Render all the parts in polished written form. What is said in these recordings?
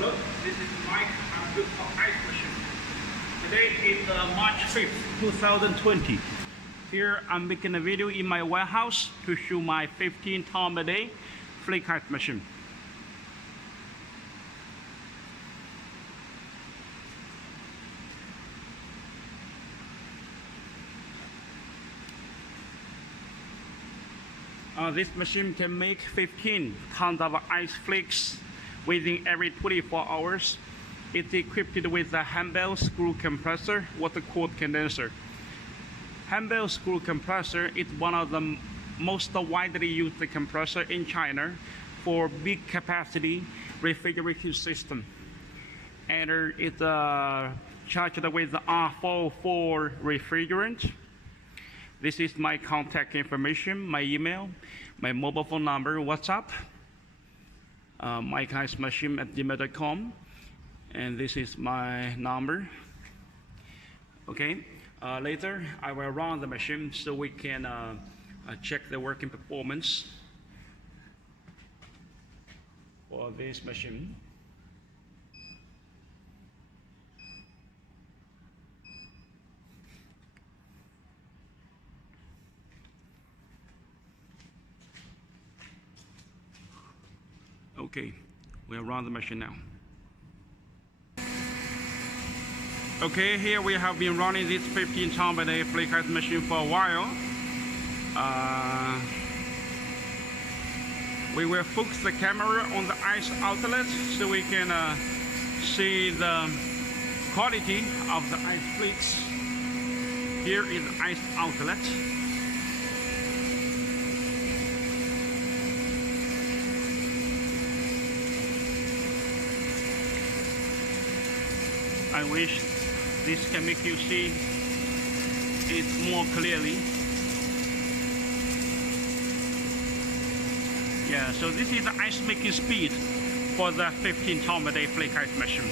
Hello, this is Mike. I'm good for ice machine. Today is March 5th, 2020. Here I'm making a video in my warehouse to show my 15 ton a day flake ice machine. This machine can make 15 tons of ice flakes within every 24 hours. It's equipped with a Hanbell screw compressor, water-cooled condenser. Hanbell screw compressor is one of the most widely used compressor in China for big capacity refrigeration system. And it's charged with R44 refrigerant. This is my contact information, my email, my mobile phone number, WhatsApp, mchine@gmail.com, and this is my number. Okay, later I will run the machine so we can check the working performance for this machine. Okay, we'll run the machine now. Okay, here we have been running this 15 ton per day flake ice machine for a while. We will focus the camera on the ice outlet so we can see the quality of the ice flakes. Here is the ice outlet. I wish this can make you see it more clearly. Yeah, so this is the ice making speed for the 15 ton per day flake ice machine.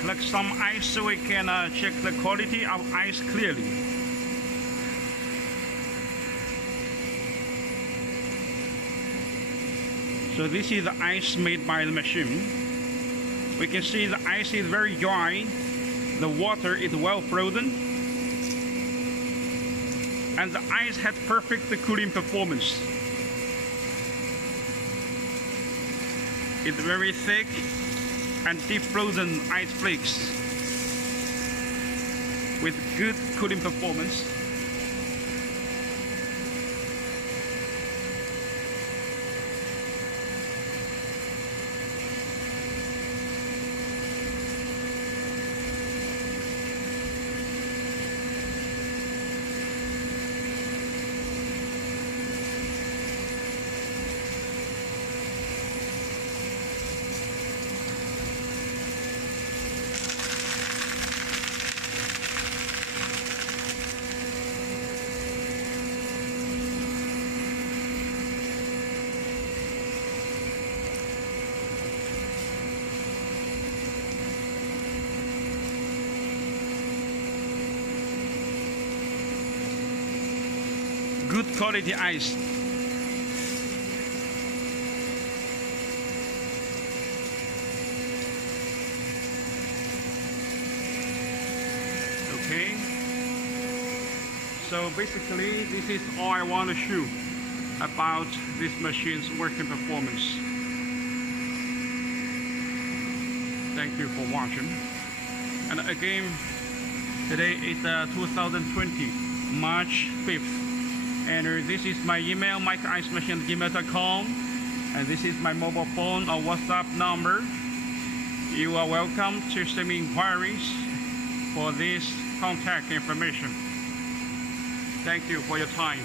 Collect some ice so we can check the quality of ice clearly. So this is the ice made by the machine. We can see the ice is very dry, the water is well frozen, and the ice has perfect cooling performance. It's very thick and deep frozen ice flakes with good cooling performance. Good quality ice. Okay. So basically this is all I want to show about this machine's working performance. Thank you for watching. And again, today is 2020, March 5th. And this is my email, mchine@gmail.com, and this is my mobile phone or WhatsApp number. You are welcome to send me inquiries for this contact information. Thank you for your time.